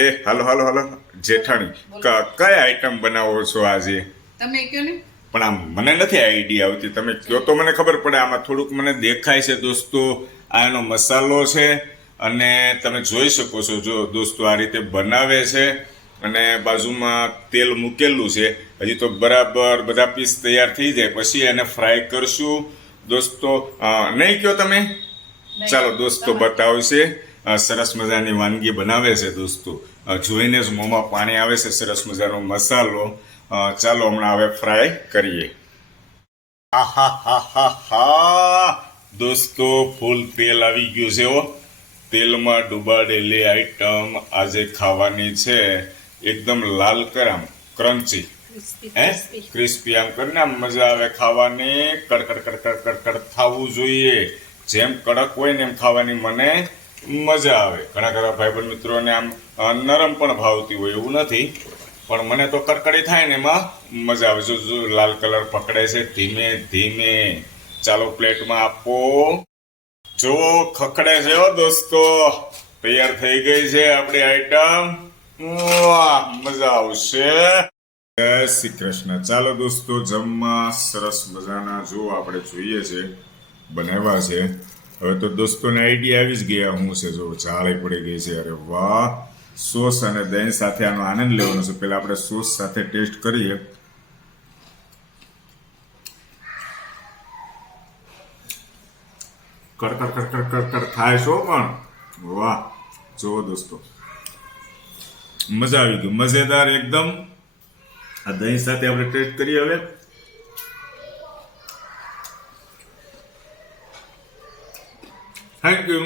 એ હાલો હાલો હાલો જેઠાણી કઈ આઈટમ બનાવો છો આજે? તમે કયો ને. પણ આમ મને નથી આઈડિયા આવતી, તમે કયો તો મને ખબર પડે. આમાં થોડુંક મને દેખાય છે દોસ્તો, આ એનો મસાલો છે અને તમે જોઈ શકો છો. જો દોસ્તો આ રીતે બનાવે છે અને બાજુમાં તેલ મૂકેલું છે. હજી તો બરાબર બધા પીસ તૈયાર થઈ જાય પછી એને ફ્રાય કરશું દોસ્તો. નહીં કયો તમે? ચાલો દોસ્તો બતાવશે. સરસ મજાની વાનગી બનાવે છે દોસ્તો, જોઈને જ મોંમાં પાણી આવે છે. સરસ મજાનો મસાલો. ચાલો હમણાં હવે ફ્રાય કરીએ. દોસ્તો ફૂલ તેલ આવી ગયું છે હો. તેલમાં ડુબાડેલી આઈટમ આજે ખાવાની છે. એકદમ લાલ કરમ ક્રન્ચી, ક્રિસ્પી આમ કરીને આમ મજા આવે ખાવાની. કડકડ કડકડ કડકડ થવું જોઈએ. જેમ કડક હોય ને એમ ખાવાની મને મજા આવે. ઘણા ઘણા ભાઈબંધ મિત્રોને આમ નરમ પણ ભાવતી હોય, એવું નથી, પણ મને તો કડકડી થાય ને એમાં મજા આવે. જો લાલ કલર પકડે છે ધીમે ધીમે. ચાલો પ્લેટમાં આપો. જો ખખડે છે હો દોસ્તો. તૈયાર થઈ ગઈ છે આપણી આઈટમ. વાહ, મજા આવશે. જય શ્રી કૃષ્ણ. ચાલો દોસ્તો જમવા. સરસ મજાના જો આપણે જોઈએ છે બનાવ્યા છે. હવે તો દોસ્તોને આઈડિયા આવી જ ગયા હું છે. જો જાળી પડી ગઈ છે. અરે વાહ. સોસ અને દહીં સાથે આનો આનંદ લેવાનો છે. પહેલા આપણે સોસ સાથે ટેસ્ટ કરીએ. કડકડ કડકડ કડકડ થાય છો પણ. વાહ, જુઓ દોસ્તો, મજા આવી ગઈ. મજેદાર એકદમ. આ દહીં સાથે આપણે ટેસ્ટ કરીએ હવે. Thank you.